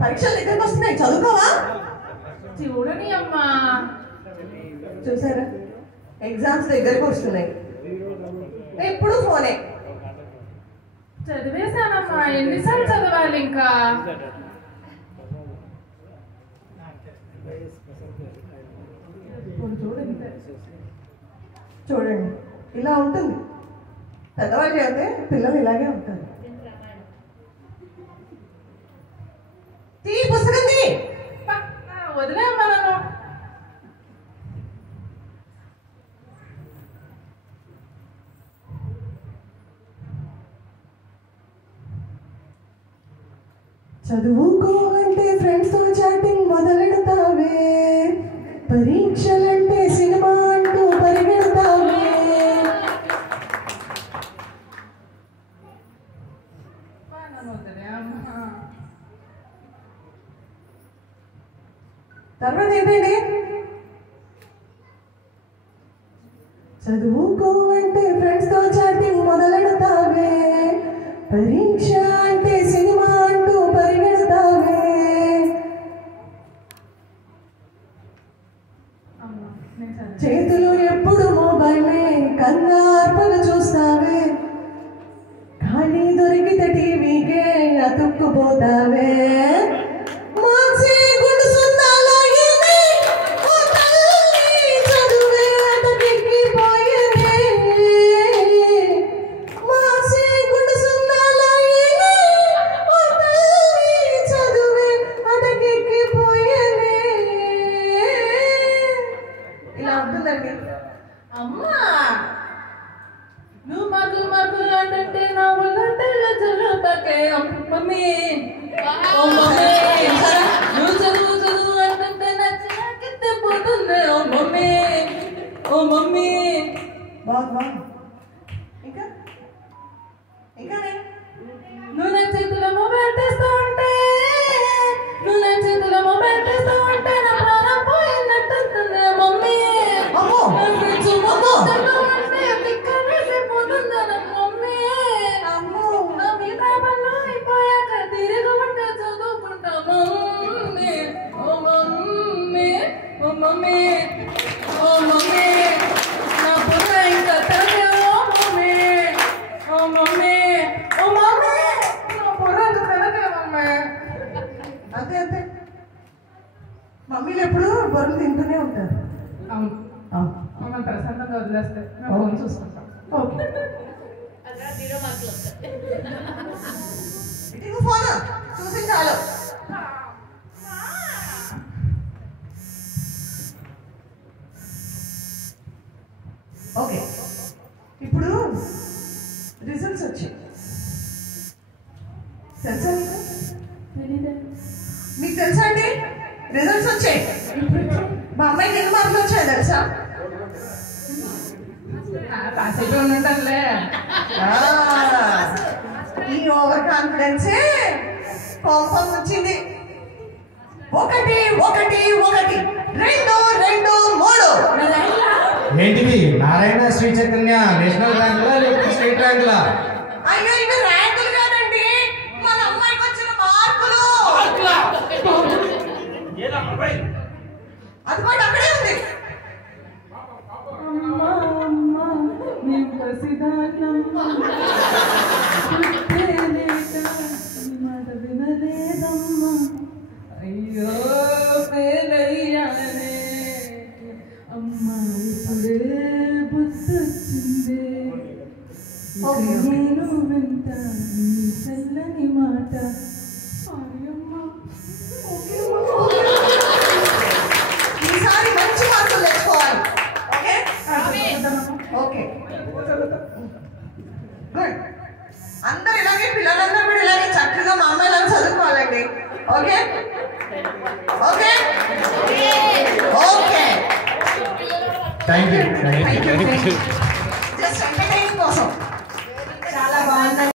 పరీక్షలు దగ్గరకు వస్తున్నాయి, చదువుకోవా? చూడని అమ్మా. చూసారా, ఎగ్జామ్స్ దగ్గరకు వస్తున్నాయి, ఎప్పుడు ఫోనే. చదివేశానమ్మా, ఎన్నిసార్లు చదవాలి ఇంకా? చూడండి, ఇలా ఉంటుంది. పెద్దవాళ్ళు అయితే పిల్లలు ఇలాగే ఉంటారు. పుస్తకం వదిలే అమ్మా నన్ను. చదువుకో అంటే ఫ్రెండ్స్ తో చాటింగ్ మొదలెడతావే, పరీక్షలంటే సినిమా అంటూ పరిగెడతావే. తర్వాత ఏంటండి? చదువుకో అంటే ఫ్రెండ్స్ తో చాటింగ్ మొదలెడతావే, పరీక్ష అంటే సినిమా అంటూ పరిగెడతావే. చేతులు ఎప్పుడు మొబైలే, కన్నార్పలు చూస్తావే, ఖాళీ దొరికితే టీవీకే అతుక్కుపోతావే. అమ్మా, నువ్వు మార్కులు మార్కులు అంటే నా ఒళ్ళంటే జరుగుతాకే. మమ్మీ, ఓ మమ్మీ, నువ్వు చదువు చదువు అంటే నా చిరాకెత్తే పోతుంది. ఓ మమ్మీ, ఓ మమ్మీ. ఇంకా ఇంకా నువ్వు నా చేతిలో మొబైల్ తెస్తూ ఉంటే, నువ్వు నా చేతిలో మొబైల్ తెస్తూ ఉంటే నా ప్రాణం పోయినట్టుంటుంది. మమ్మీ, అంతే అంతే, మమ్మీలు ఎప్పుడు బరువు తింటూనే ఉంటారు. అవును, మమ్మల్ని ప్రశాంతంగా వదిలేస్తే మేము ఫోన్ చూసుకుంటాం. ఫోన్ చూసి చాలు. ఓకే, ఇప్పుడు రిజల్ట్స్ వచ్చాయి. తెలుసా మీకు తెలుసా అండి? రిజల్ట్స్ వచ్చాయి. మా అమ్మాయికి ఎన్ని మార్కులు వచ్చాయి తెలుసా? ఈ ఓవర్ కాన్ఫిడెన్సే కోపం వచ్చింది. 1 1 1 2 2 3. ఏంటిది? నారాయణ శ్రీ చైతన్య నేషనల్ ర్యాంకులా లేకపోతే స్టేట్ ర్యాంకులా? అయ్యో, ఇవి ర్యాంకులు కాదండి, మన అమ్మాయికి వచ్చిన మార్కులు. అది కూడా అక్కడే ఉంది. అయ్యో పేరయ్యానే అమ్మా, ఇప్పుడే బుద్ధొచ్చింది. నేను వింట నీ చల్లని మాట. ఈసారి మంచి మార్కులు తెచ్చుకోవాలి. Okay okay, good. అందరు ఇలాగే, పిల్లలందరూ కూడా ఇలాగే చక్కగా మా అమ్మాయిలను చదువుకోవాలండి. Okay okay okay. Thank you.